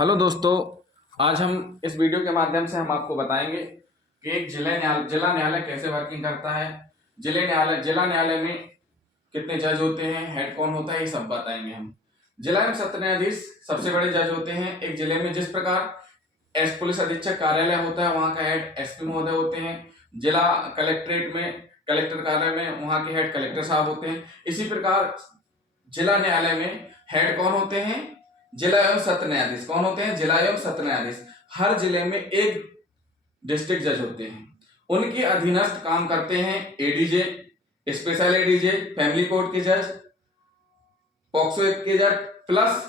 Hello दोस्तों, आज हम इस वीडियो के माध्यम से हम आपको बताएंगे कि एक जिला न्यायालय कैसे वर्किंग करता है। जिला न्यायालय में कितने जज होते हैं, हेड कौन होता है, ये सब बताएंगे हम। जिला एवं सत्र न्यायाधीश सबसे बड़े जज होते हैं एक जिले में। जिस प्रकार पुलिस अधीक्षक कार्यालय होता है, वहां का हेड एसपी महोदय होते हैं। जिला कलेक्ट्रेट में, कलेक्टर कार्यालय में, वहां के हेड कलेक्टर साहब होते हैं। इसी प्रकार जिला न्यायालय में हेड कौन होते हैं? जिला एवं सत्र न्यायाधीश। कौन होते हैं? जिला एवं सत्र न्यायाधीश। हर जिले में एक डिस्ट्रिक्ट जज होते हैं। उनके अधीनस्थ काम करते हैं ADJ, special ADJ, family court के जज, पॉक्सो एक्ट के जज, प्लस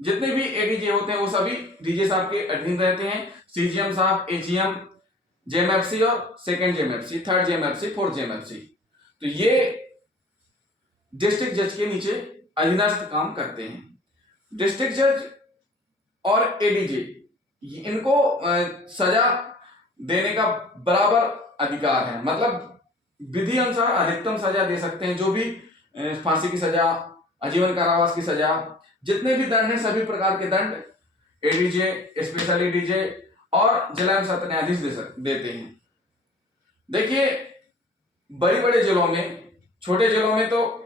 जितने भी एडीजे होते हैं वो सभी डीजे साहब के अधीन रहते हैं। सीजीएम साहब, एजीएम, जेएमएफसी और second JMFC, third JMFC, fourth JMFC. तो ये डिस्ट्रिक्ट जज के नीचे अधीनस्थ काम करते हैं। डिस्ट्रिक्ट जज और एडीजे इनको सजा देने का बराबर अधिकार है। मतलब विधि अनुसार अधिकतम सजा दे सकते हैं। जो भी फांसी की सजा, आजीवन कारावास की सजा, जितने भी दंड हैं सभी प्रकार के दंड एडीजे, स्पेशल एडीजे और जिला एवं सत्र न्यायाधीश देते हैं। देखिए, बड़े बड़े जिलों में, छोटे जिलों में तो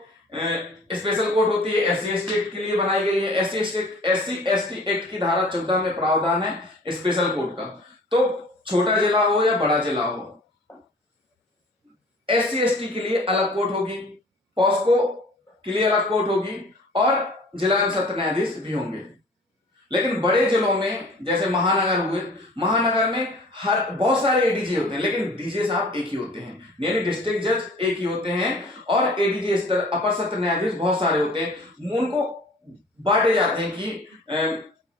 स्पेशल कोर्ट होती है, एससी एसटी एक्ट के लिए बनाई गई है। एससी एसटी एक्ट की धारा 14 में प्रावधान है स्पेशल कोर्ट का। तो छोटा जिला हो या बड़ा जिला हो, एससी एसटी के लिए अलग कोर्ट होगी, पॉस्को के लिए अलग कोर्ट होगी और जिला एवं सत्र न्यायाधीश भी होंगे। लेकिन बड़े जिलों में जैसे महानगर हुए, महानगर में हर बहुत सारे एडीजे होते हैं, लेकिन डीजे साहब एक ही होते हैं, यानी डिस्ट्रिक्ट जज एक ही होते हैं। और एडीजे स्तर, अपर सत्र न्यायाधीश बहुत सारे होते हैं। उनको बांटे जाते हैं कि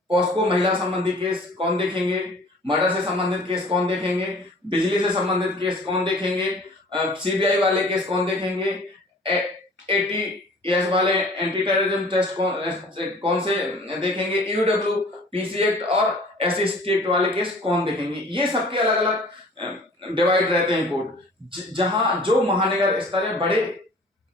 पॉस्को महिला संबंधी केस कौन देखेंगे, मर्डर से संबंधित केस कौन देखेंगे, बिजली से संबंधित केस कौन देखेंगे, सीबीआई वाले केस कौन देखेंगे, एटीएस वाले एंटी टेररिज्म टेस्ट कौन से देखेंगे, ईडब्ल्यू पीसी एक्ट और एससी एक्ट वाले केस कौन देखेंगे। ये सबके अलग अलग डिवाइड रहते हैं कोर्ट। जहां जो महानगर स्तरीय बड़े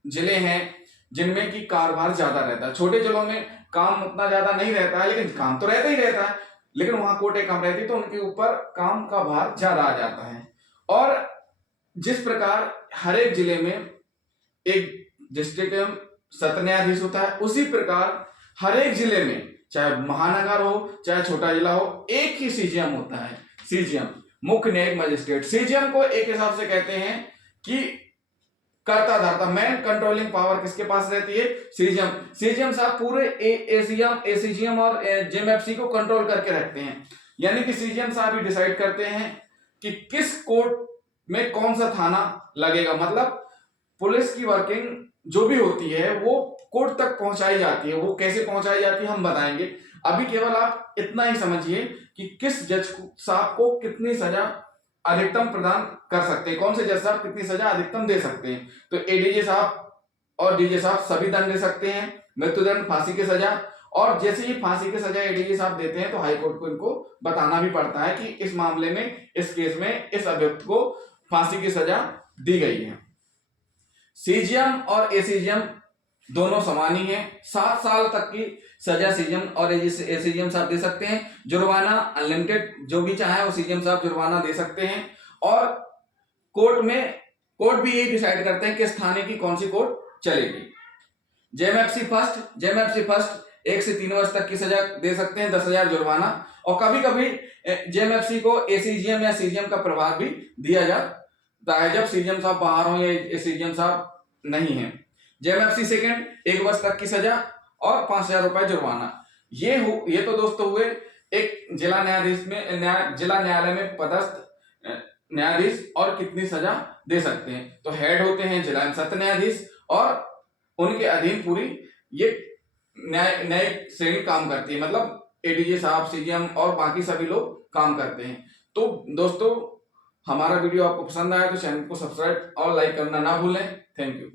जिले हैं जिनमें की कारोबार ज्यादा रहता है। छोटे जिलों में काम उतना ज्यादा नहीं रहता है, लेकिन काम तो रहता ही रहता है, लेकिन वहां कोर्टें कम रहती, तो उनके ऊपर काम का भार ज्यादा आ जाता है। और जिस प्रकार हर एक जिले में एक डिस्ट्रिक्ट एवं सत्र न्यायाधीश होता है, उसी प्रकार हर एक जिले में, चाहे महानगर हो चाहे छोटा जिला हो, एक ही सीजीएम होता है। सीजीएम, मुख्य न्यायिक मजिस्ट्रेट। सीजीएम को एक हिसाब से कहते हैं कि कर्ता धर्ता, मैन कंट्रोलिंग पावर किसके पास रहती है? सीजीएम। सीजीएम साहब पूरे एसीएम, एसीजीएम और जेएमएफसी को कंट्रोल करके रखते हैं। यानी कि सीजीएम साहब ही डिसाइड करते हैं कि किस कोर्ट में कौन सा थाना लगेगा। मतलब पुलिस की वर्किंग जो भी होती है वो कोर्ट तक पहुंचाई जाती है। वो कैसे पहुंचाई जाती है हम बताएंगे। अभी केवल आप इतना ही समझिए कि किस जज साहब को कितनी सजा अधिकतम प्रदान कर सकते हैं, कौन से जज साहब कितनी सजा अधिकतम दे सकते हैं। तो एडीजे साहब और डीजे साहब सभी दंड दे सकते हैं, मृत्युदंड, फांसी की सजा। और जैसे ही फांसी की सजा एडीजे साहब देते हैं तो हाईकोर्ट को इनको बताना भी पड़ता है कि इस मामले में, इस केस में इस अभियुक्त को फांसी की सजा दी गई है। सीजीएम और एसीजीएम दोनों समान ही हैं। 7 साल तक की सजा सीजीएम और एसीजीएम साहब दे सकते हैं। जुर्माना अनलिमिटेड, जो भी चाहे वो सीजीएम साहब जुर्माना दे सकते हैं। और कोर्ट भी यही डिसाइड करते हैं किस थाने की कौन सी कोर्ट चलेगी। जेएमएफसी फर्स्ट 1 से 3 वर्ष तक की सजा दे सकते हैं, 10,000 जुर्माना। और कभी कभी जेएमएफसी को एसीजीएम या सीजीएम का प्रभार भी दिया जाता है जब सीजीएम साहब बाहर हो या एसीजीएम साहब नहीं है। जेएमएफसी सेकंड 1 वर्ष तक की सजा और 5,000 रुपए जुर्माना। ये तो दोस्तों हुए एक जिला न्यायाधीश में, जिला न्यायालय में पदस्थ न्यायाधीश और कितनी सजा दे सकते हैं। तो हेड होते हैं जिला एवं सत्र न्यायाधीश और उनके अधीन पूरी ये न्यायिक श्रेणी काम करती है। मतलब एडीजे साहब, सीजीएम और बाकी सभी लोग काम करते हैं। तो दोस्तों, हमारा वीडियो आपको पसंद आया तो चैनल को सब्सक्राइब और लाइक करना ना भूलें। Thank you.